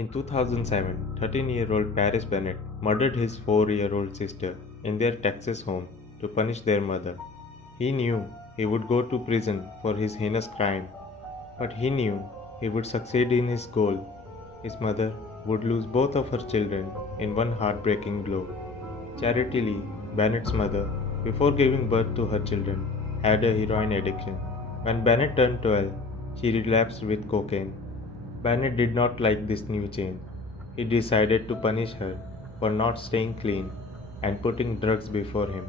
In 2007, 13-year-old Paris Bennett murdered his 4-year-old sister in their Texas home to punish their mother. He knew he would go to prison for his heinous crime, but he knew he would succeed in his goal. His mother would lose both of her children in one heartbreaking blow. Charity Lee, Bennett's mother, before giving birth to her children, had a heroin addiction. When Bennett turned 12, she relapsed with cocaine. Bennett did not like this new change. He decided to punish her for not staying clean and putting drugs before him.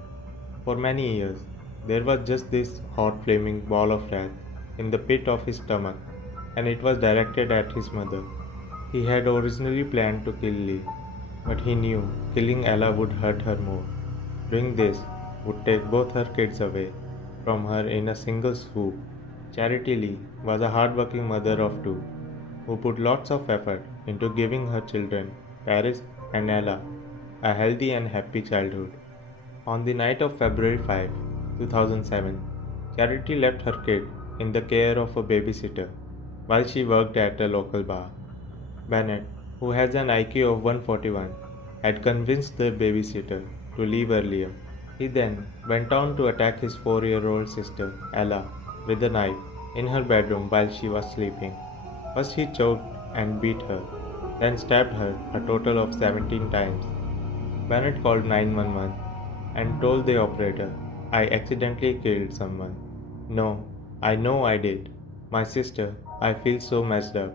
For many years, there was just this hot flaming ball of wrath in the pit of his stomach, and it was directed at his mother. He had originally planned to kill Lee, but he knew killing Ella would hurt her more. Doing this would take both her kids away from her in a single swoop. Charity Lee was a hardworking mother of two who put lots of effort into giving her children, Paris and Ella, a healthy and happy childhood. On the night of February 5, 2007, Charity left her kid in the care of a babysitter while she worked at a local bar. Bennett, who has an IQ of 141, had convinced the babysitter to leave earlier. He then went on to attack his 4-year-old sister, Ella, with a knife in her bedroom while she was sleeping. First he choked and beat her, then stabbed her a total of 17 times. Bennett called 911 and told the operator, "I accidentally killed someone. No, I know I did. My sister, I feel so messed up."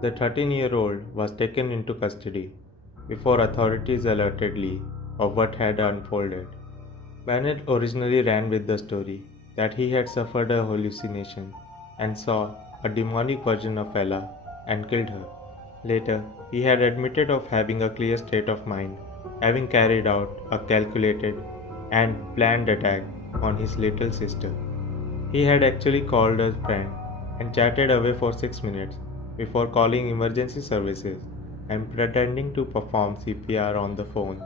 The 13-year-old was taken into custody before authorities alerted Lee of what had unfolded. Bennett originally ran with the story that he had suffered a hallucination and saw a demonic version of Ella and killed her. Later, he had admitted of having a clear state of mind, having carried out a calculated and planned attack on his little sister. He had actually called a friend and chatted away for 6 minutes before calling emergency services and pretending to perform CPR on the phone.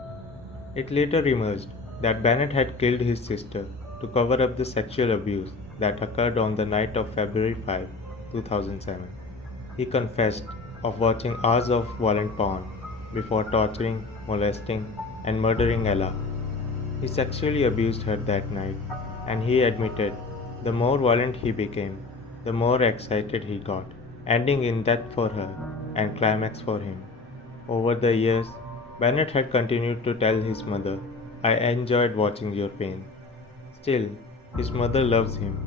It later emerged that Bennett had killed his sister to cover up the sexual abuse that occurred on the night of February 5, 2007. He confessed of watching hours of violent porn before torturing, molesting, and murdering Ella. He sexually abused her that night, and he admitted the more violent he became, the more excited he got, ending in death for her and climax for him. Over the years, Bennett had continued to tell his mother, "I enjoyed watching your pain." Still, his mother loves him.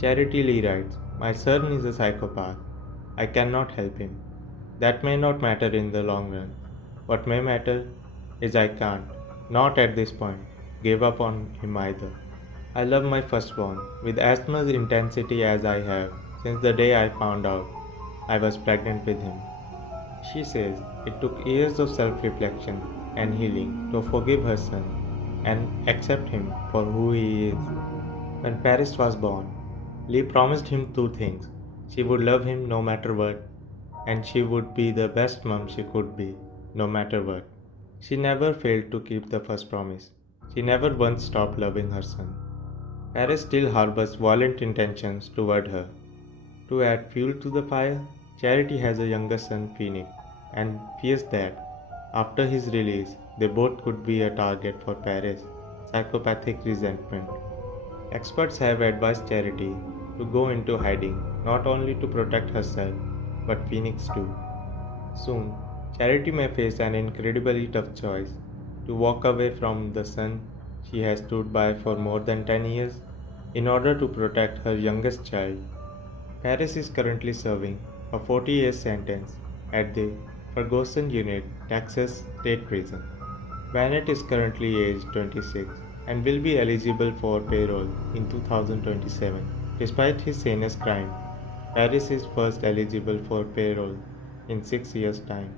Charity Lee writes, "My son is a psychopath. I cannot help him. That may not matter in the long run. What may matter is I can't, not at this point, give up on him either. I love my firstborn with as much intensity as I have since the day I found out I was pregnant with him." She says it took years of self-reflection and healing to forgive her son and accept him for who he is. When Paris was born, Lee promised him two things. She would love him no matter what, and she would be the best mom she could be, no matter what. She never failed to keep the first promise. She never once stopped loving her son. Paris still harbors violent intentions toward her. To add fuel to the fire, Charity has a younger son, Phoenix, and fears that, after his release, they both could be a target for Paris' psychopathic resentment. Experts have advised Charity to go into hiding, not only to protect herself, but Phoenix too. Soon, Charity may face an incredibly tough choice: to walk away from the son she has stood by for more than 10 years in order to protect her youngest child. Paris is currently serving a 40-year sentence at the Ferguson Unit, Texas State Prison. Bennett is currently aged 26 and will be eligible for parole in 2027. Despite his heinous crime, Paris is first eligible for parole in 6 years' time.